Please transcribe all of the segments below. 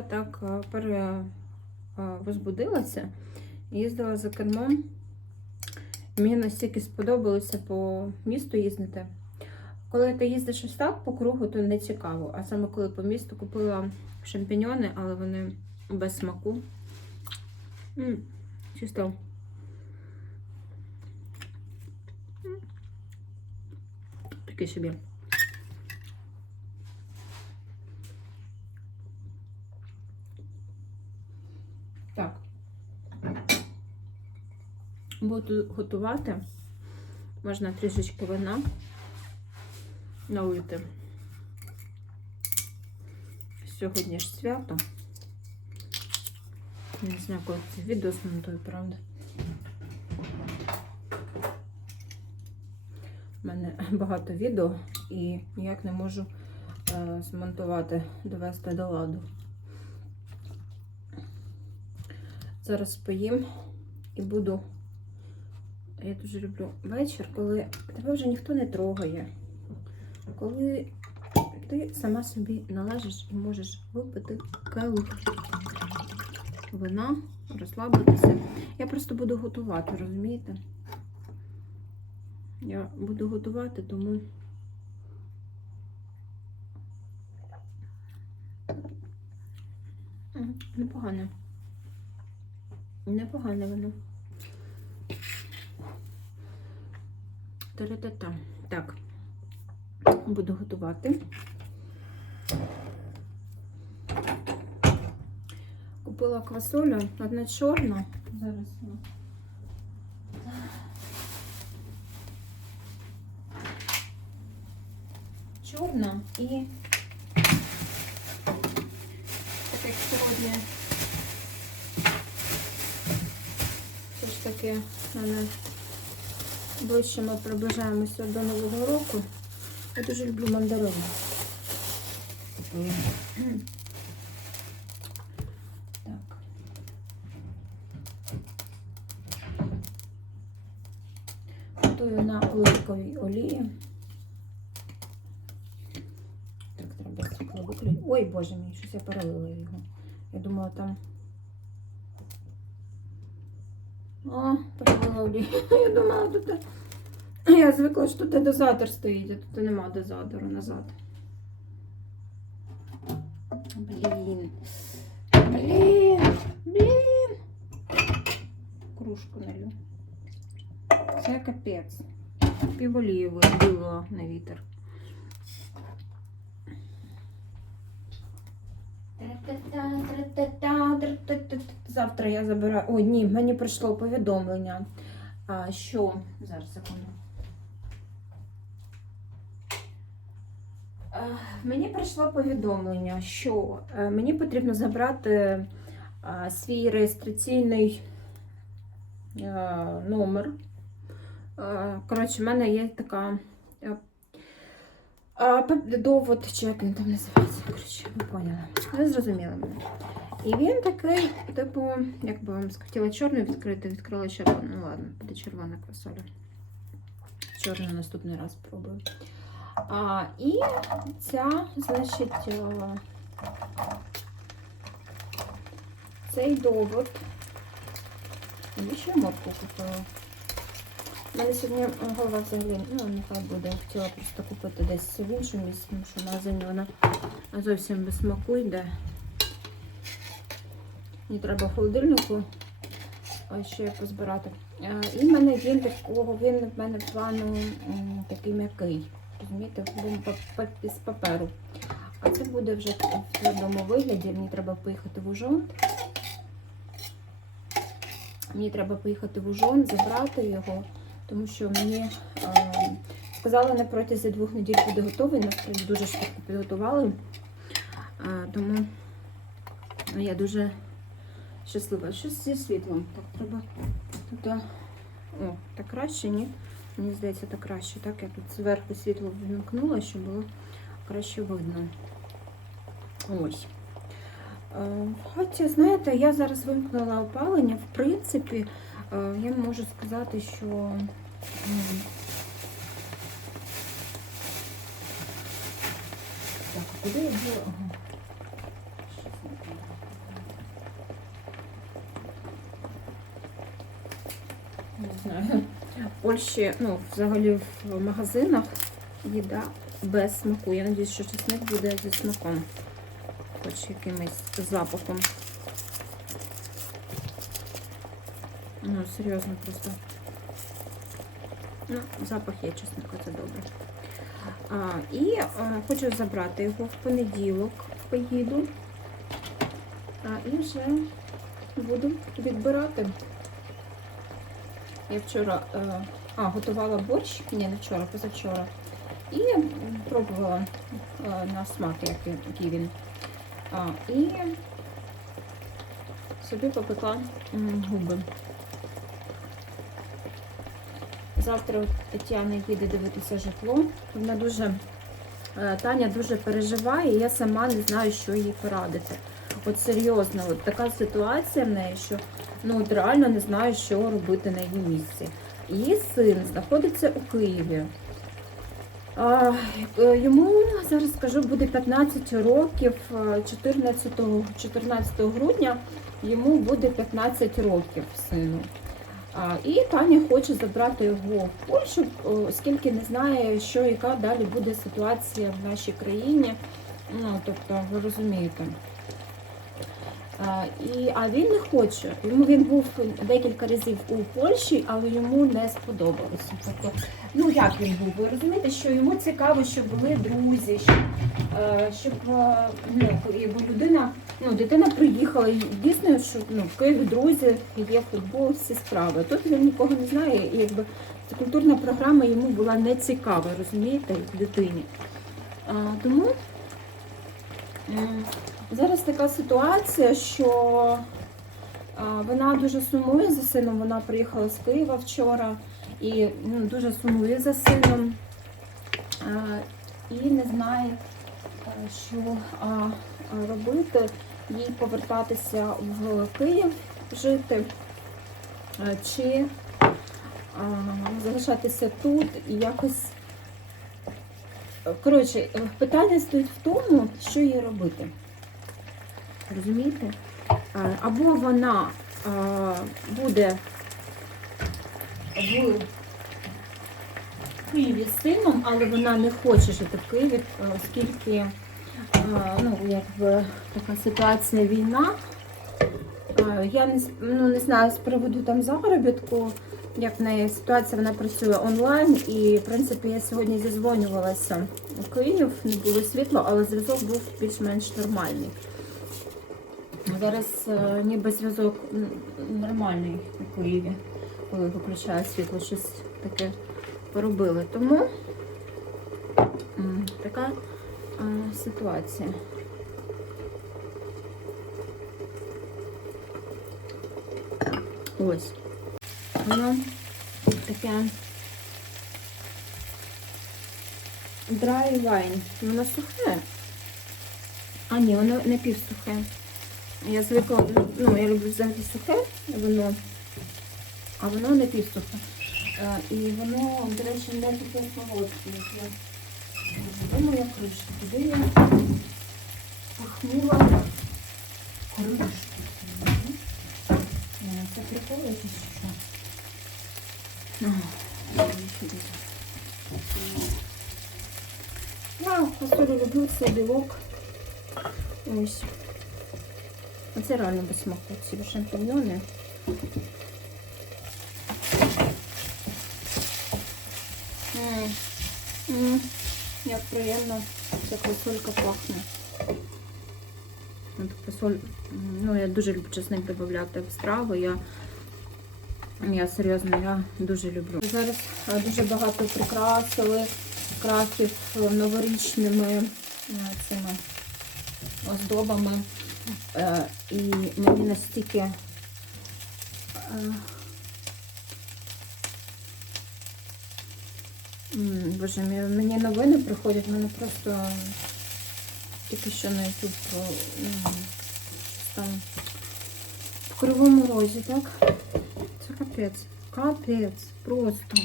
так е, перевозбудилася, їздила за кермом. Мені настільки сподобалося по місту їздити. Коли ти їздиш ось так по кругу, то не цікаво. А саме коли по місту купила шампіньони, але вони без смаку. М, чисто. М. Такі собі. Так. Буду готувати. Можна трішечки вина налити. Сьогодні ж свято. Не знаю, коли це відео змонтую, правда. У мене багато відео і ніяк не можу е, змонтувати, довести до ладу. Зараз поїм і буду. Я дуже люблю вечір, коли тебе вже ніхто не трогає. Коли ти сама собі належиш і можеш випити келих вина, розслабитися. Я просто буду готувати, розумієте? Я буду готувати, тому непогане. Непогане воно. Та-ра-та-та. Так, буду готувати. Купила квасолю, одна чорна. Зараз. Чорна і так як сьогодні все ж таки в мене ближче ми приближаємося до Нового року. Я дуже люблю мандарини. Так. Готую на оливковій олії. Так, треба світло викрити. Ой, боже мій, щось я перелила його. Я думала там. О, перелила. Я думала, тут. Я звикла, що тут дозатор стоїть, а тут нема дозатору назад. Блін. Блін. Блін. Кружку налю. Це капець. Піволії вибило на вітер. Завтра я забираю. О, ні, мені прийшло повідомлення. А, що? Зараз секунду. Мені прийшло повідомлення, що е, мені потрібно забрати свій реєстраційний е, номер. Коротше, в мене є така е, довод, чи як він там називається. Коротше, ви поняли. Ви зрозуміли мене. І він такий, типу, як би вам хотіла чорний відкрити, відкрила червоний. Ну ладно, буде червона квасоля. Чорний наступний раз спробую. А, і ця, значить, е, цей довод. Я морку купила? У мене сьогодні голова взагалі, ну, нехай буде. Хотіла просто купити десь в іншому місці, тому що в магазині вона зовсім без смаку йде. Мені треба в холодильнику ще позбирати. Е, І в мене він такого, він в мене в плану такий м'який. Розумієте, з паперу. А це буде вже в твердому вигляді. Мені треба поїхати в Ужон. Мені треба поїхати в Ужон, забрати його, тому що мені е, сказали на протязі двох неділь буде готовий. Насправді дуже швидко підготували. Е, тому я дуже щаслива. Щось зі світлом. Так, треба тут. а, О, так краще, ні? Мені здається, так краще. Так, я тут зверху світло вимкнула, щоб було краще видно. Ось. Е, Хоча, знаєте, я зараз вимкнула опалення. В принципі, е, я можу сказати, що. Так, куди я була? Ага. Щось не так. не знаю, Польщі, ну, взагалі в магазинах їда без смаку. Я сподіваюся, що чесник буде зі смаком. Хоч якимось запахом. Ну, серйозно просто. Ну, запах є чесника, це добре. А, і а, хочу забрати його в понеділок, поїду. А, і вже буду відбирати. Я вчора е, а, готувала борщ, ні, не вчора, позавчора. І пробувала е, на смак, який, він. А, і собі попекла губи. Завтра Тетяна їде дивитися житло. Вона дуже, е, Таня дуже переживає, і я сама не знаю, що їй порадити. От серйозно, от така ситуація в неї, що ну от реально не знаю, що робити на її місці. Її син знаходиться у Києві. А, е, йому зараз скажу, буде 15 років, е, 14, 14 грудня йому буде 15 років сину. А, і Таня хоче забрати його в Польщу, оскільки не знає, що яка далі буде ситуація в нашій країні. Ну, тобто, ви розумієте. А, і, а він не хоче. Йому він був декілька разів у Польщі, але йому не сподобалося. Тобто, ну як він був? Ви розумієте, що йому цікаво, щоб були друзі, щоб, е, щоб е, ну, якби людина, ну, дитина приїхала, і дійсно, що ну, в Києві друзі, є футбол, всі справи. Тут він нікого не знає, і якби культурна програма йому була не цікава, розумієте, дитині. А, тому. Зараз така ситуація, що вона дуже сумує за сином. Вона приїхала з Києва вчора і ну, дуже сумує за сином і не знає, що робити, їй повертатися в Київ жити, чи залишатися тут і якось. Коротше, питання стоїть в тому, що їй робити. Розумієте? Або вона буде в Києві з сином, але вона не хоче жити в Києві, оскільки а, ну, якби така ситуація війна. Я не, ну, не знаю з приводу там заробітку, як в неї ситуація, вона працює онлайн і, в принципі, я сьогодні зізвонювалася у Київ, не було світло, але зв'язок був більш-менш нормальний. Зараз е, ніби зв'язок нормальний у Києві, коли виключає світло, щось таке поробили. Тому така е, ситуація. Ось. Воно таке dry wine. Воно сухе. А, ні, воно не півсухе. Я звикла, ну, я люблю взагалі сухе вино, а воно не півсухе. Е, І воно, до речі, не таке солодке. я. Моя кришка? Куди я пахнула кришку? Е, Це прикол якийсь що? Іди. Я фасолю люблю, це білок. Ось. Оце реально без смаку. Ці шампіньони. Як приємно ця фасолька пахне. Фасоль, ну я дуже люблю чесник додати в страви. Я, я серйозно, я дуже люблю. Зараз е, дуже багато прикрасили крахів е, новорічними е, цими оздобами. Е, і мені настільки е, Боже, мені- новини приходять, мене просто тільки що на YouTube там в Кривому Розі, так? Це капець. Капець. Просто.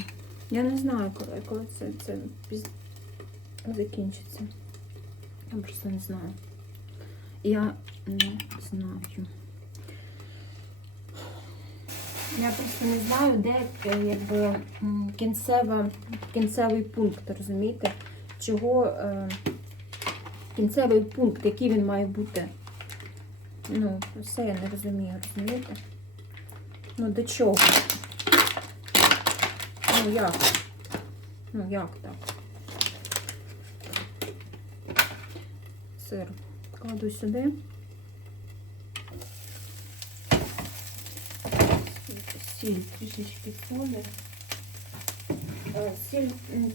Я не знаю, коли, коли це, це піз- закінчиться. Я просто не знаю. Я не знаю. Я просто не знаю, де е, якби кінцева, кінцевий пункт, розумієте? Чого е, кінцевий пункт, який він має бути. Ну, все я не розумію, розумієте? Ну, до чого? Ну, як? Ну, як так? Сир кладу сюди. Сіль трішечки солі. Е, Сіль ну,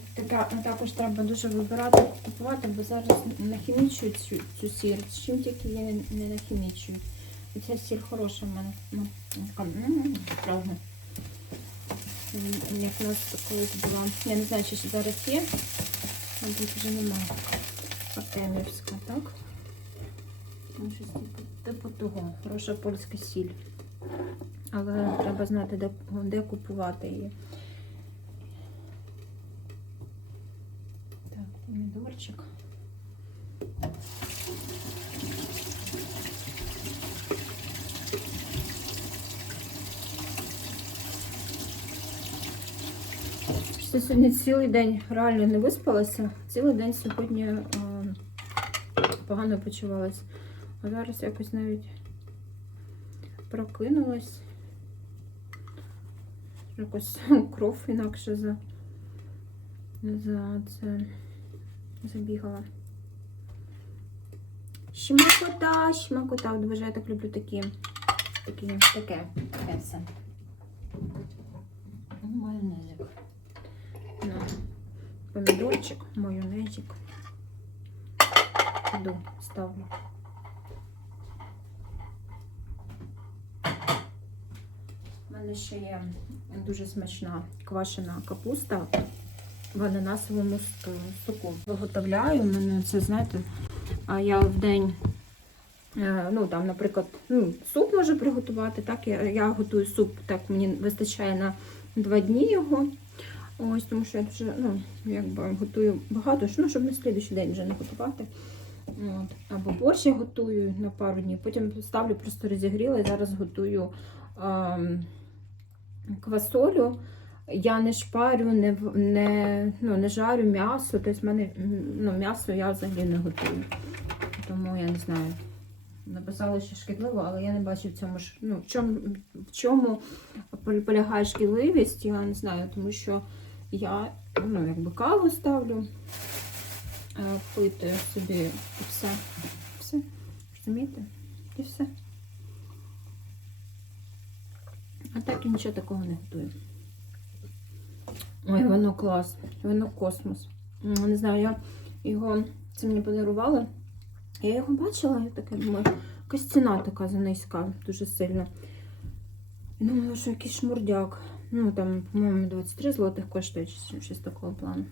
також треба дуже вибирати, купувати, бо зараз нахімічують цю, цю сіль. Чим тільки її не, нахімічують. І ця сіль хороша в мене. Ну, така, м, правда. М, Як у нас колись була. Я не знаю, чи ще зараз є. Мабуть, вже немає. Артемівська, так? Ну, типу, типу того. Хороша польська сіль. Але треба знати, де, де купувати її. Так, помідорчик. Сьогодні цілий день реально не виспалася. Цілий день сьогодні е, погано почувалась. А зараз якось навіть прокинулась. Якось кров інакше за, за це забігала. Шмакота, шмакота. От Боже, я так люблю такі, такі, таке, таке все. Майонезик. На помідорчик, майонезик. Іду, ставлю. Мене ще є дуже смачна квашена капуста в ананасовому соку. Виготовляю У мене це, знаєте, я в день, е, ну там, наприклад, ну, суп можу приготувати. Так, я, я готую суп, так мені вистачає на два дні його. Ось, тому що я дуже, ну, якби готую багато, ну, щоб на слідуючий день вже не готувати. От. Або борщ я готую на пару днів, потім ставлю, просто розігріла і зараз готую ем, квасолю. Я не шпарю, не, не, ну, не жарю м'ясо, тобто мене ну, м'ясо я взагалі не готую. Тому я не знаю. Написали, що шкідливо, але я не бачу в цьому. Ну, в чому, в чому полягає шкідливість, я не знаю, тому що я ну, якби каву ставлю е, пити собі і все. Все. Розумієте? І все. А так я нічого такого не готую. Ой, воно клас. Воно космос. Не знаю, я його це мені подарували. Я його бачила, я таке думаю, якась ціна така занизька, дуже сильна. І думала, що якийсь шмурдяк. Ну, там, по-моєму, 23 злотих коштує чи щось такого плану.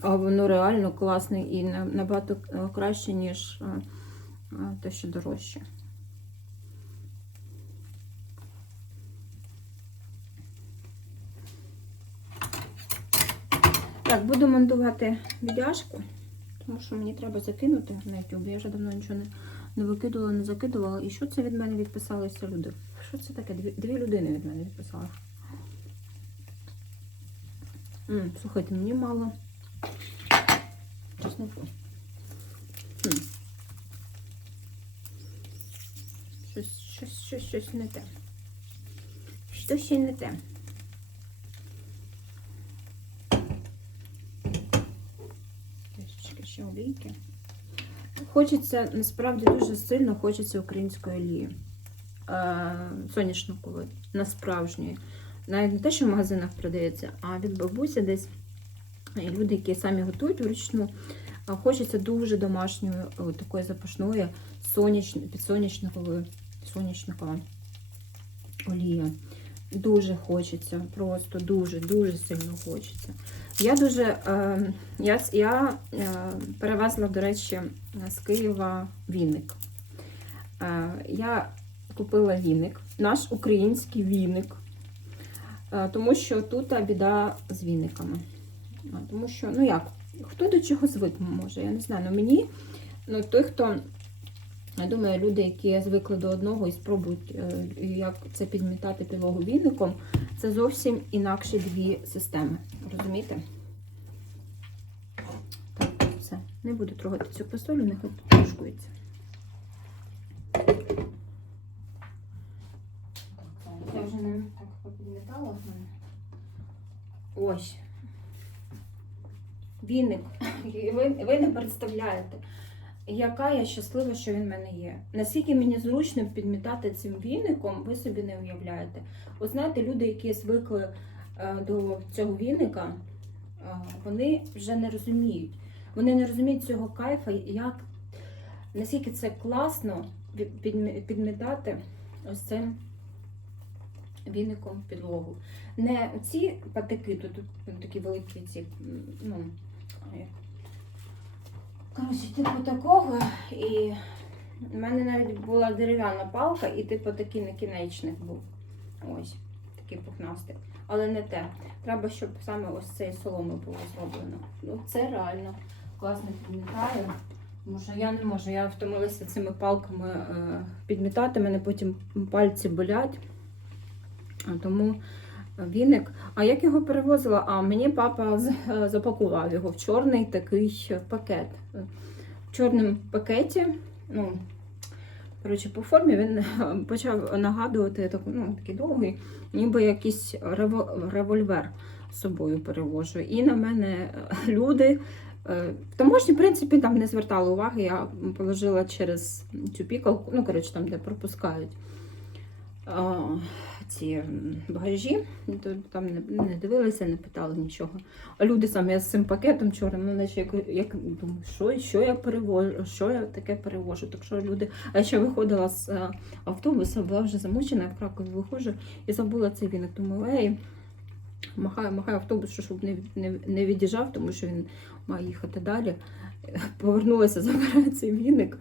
А воно реально класне і набагато е, краще, ніж е, е, те, що дорожче. Так, буду монтувати відяжку, тому що мені треба закинути на YouTube. Я вже давно нічого не, не викидувала, не закидувала. І що це від мене відписалися люди? Що це таке? Дві, дві людини від мене відписали. М, слухайте, мені мало. Чесноку. Щось, щось, щось, щось не те. Щось ще не те. Трішечки ще олійки. Хочеться, насправді дуже сильно хочеться української олії. Соняшникової, на справжньої. Навіть не те, що в магазинах продається, а від бабусі десь люди, які самі готують вручну. Хочеться дуже домашньої, такої запашної соняч... підсоняшникової соняшникова олія. Дуже хочеться, просто дуже, дуже сильно хочеться. Я дуже е, я, я е, перевезла, до речі, з Києва віник. Е, я купила віник, наш український віник, тому що тут біда з віниками. Тому що, ну як, хто до чого звик може, я не знаю. Ну мені, ну той, хто Я думаю, люди, які звикли до одного і спробують, е, як це підмітати підлогу віником, це зовсім інакші дві системи. Розумієте? Так, все. Не буду трогати цю каструлю, нехай тушкується. Я вже не так попідмітала. Ось. Віник. Ви, ви не представляєте, яка я щаслива, що він в мене є. Наскільки мені зручно підмітати цим віником, ви собі не уявляєте. От знаєте, люди, які звикли е, до цього віника, е, вони вже не розуміють. Вони не розуміють цього кайфа, як наскільки це класно підмітати ось цим віником підлогу. Не ці патики, тут, такі великі ці, ну, як- коротше, типу такого. І в мене навіть була дерев'яна палка, і типу такий накінечник був. Ось, такий пухнастий. Але не те. Треба, щоб саме ось цей соломи було зроблено. Ну, це реально класно підмітає. Тому що я не можу, я втомилася цими палками е, підмітати, мене потім пальці болять. Тому віник. А як його перевозила? А мені папа е, запакував його в чорний такий пакет. В чорному пакеті, ну, коротше, по формі він е, почав нагадувати таку, ну, такий довгий, ніби якийсь револьвер з собою перевожу. І на мене е, люди. таможні, в принципі, там не звертали уваги, я положила через цю пікалку, ну, коротше, там, де пропускають ці багажі, там не, не дивилися, не питали нічого. А люди саме з цим пакетом чорним, ну, наче як, як думаю, що, що я перевожу, що я таке перевожу. Так що люди, а я ще виходила з е, автобуса, була вже замучена, я в Кракові виходжу і забула цей віник. Думаю, ей, махаю, махаю автобус, щоб не, не, не від'їжджав, тому що він має їхати далі. Повернулася, забираю цей віник.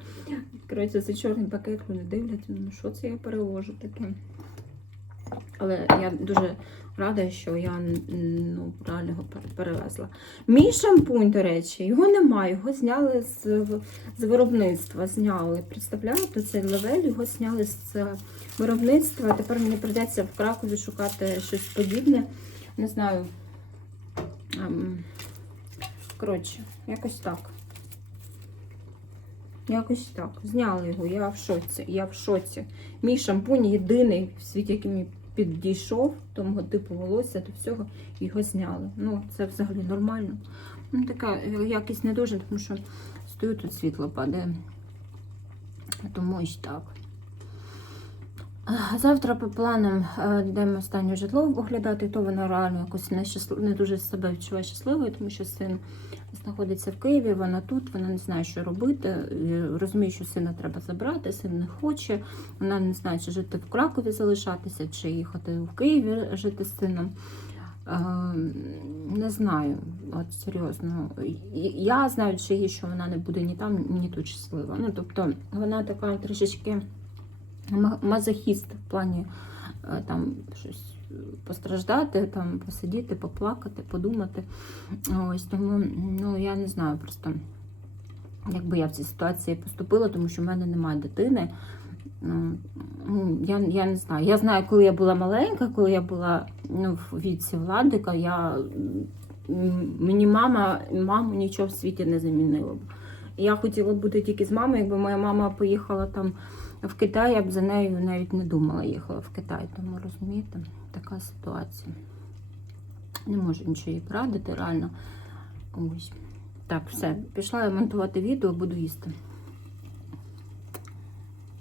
Коротше, цей чорний пакет вони дивляться, ну що це я перевожу таке. Але я дуже рада, що я ну, реально його перевезла. Мій шампунь, до речі, його немає, його зняли з, з виробництва. Зняли. Представляєте, цей левель його зняли з виробництва. Тепер мені прийдеться в Кракові шукати щось подібне. Не знаю. Ем, Коротше, якось так. Якось так. Зняли його, я в шоці. Я в шоці. Мій шампунь єдиний в світі, який мені підійшов, тому типу волосся, до всього, його зняли. Ну, це взагалі нормально. Ну, така е, якість не дуже, тому що стою тут світло падає. Тому і так. Завтра по планам е, йдемо останнє житло оглядати, то вона реально якось не, щаслив... не дуже себе відчуває щасливою, тому що син знаходиться в Києві, вона тут, вона не знає, що робити. Розуміє, що сина треба забрати, син не хоче. Вона не знає, чи жити в Кракові залишатися, чи їхати в Києві жити з сином. Е, Не знаю, от серйозно. Я знаючи її, що вона не буде ні там, ні тут щаслива. Ну, тобто вона така трішечки мазохіст в плані е, там щось постраждати, там посидіти, поплакати, подумати. Ось тому, ну я не знаю просто, як би я в цій ситуації поступила, тому що в мене немає дитини. Ну, ну, я, я не знаю. Я знаю, коли я була маленька, коли я була ну, в віці владика, я, мені мама, маму нічого в світі не замінила. Я хотіла бути тільки з мамою, якби моя мама поїхала там в Китай, я б за нею навіть не думала їхала в Китай. Тому розумієте, така ситуація. Не можу нічого їй порадити, реально. Ось. Так, все, пішла я монтувати відео, буду їсти.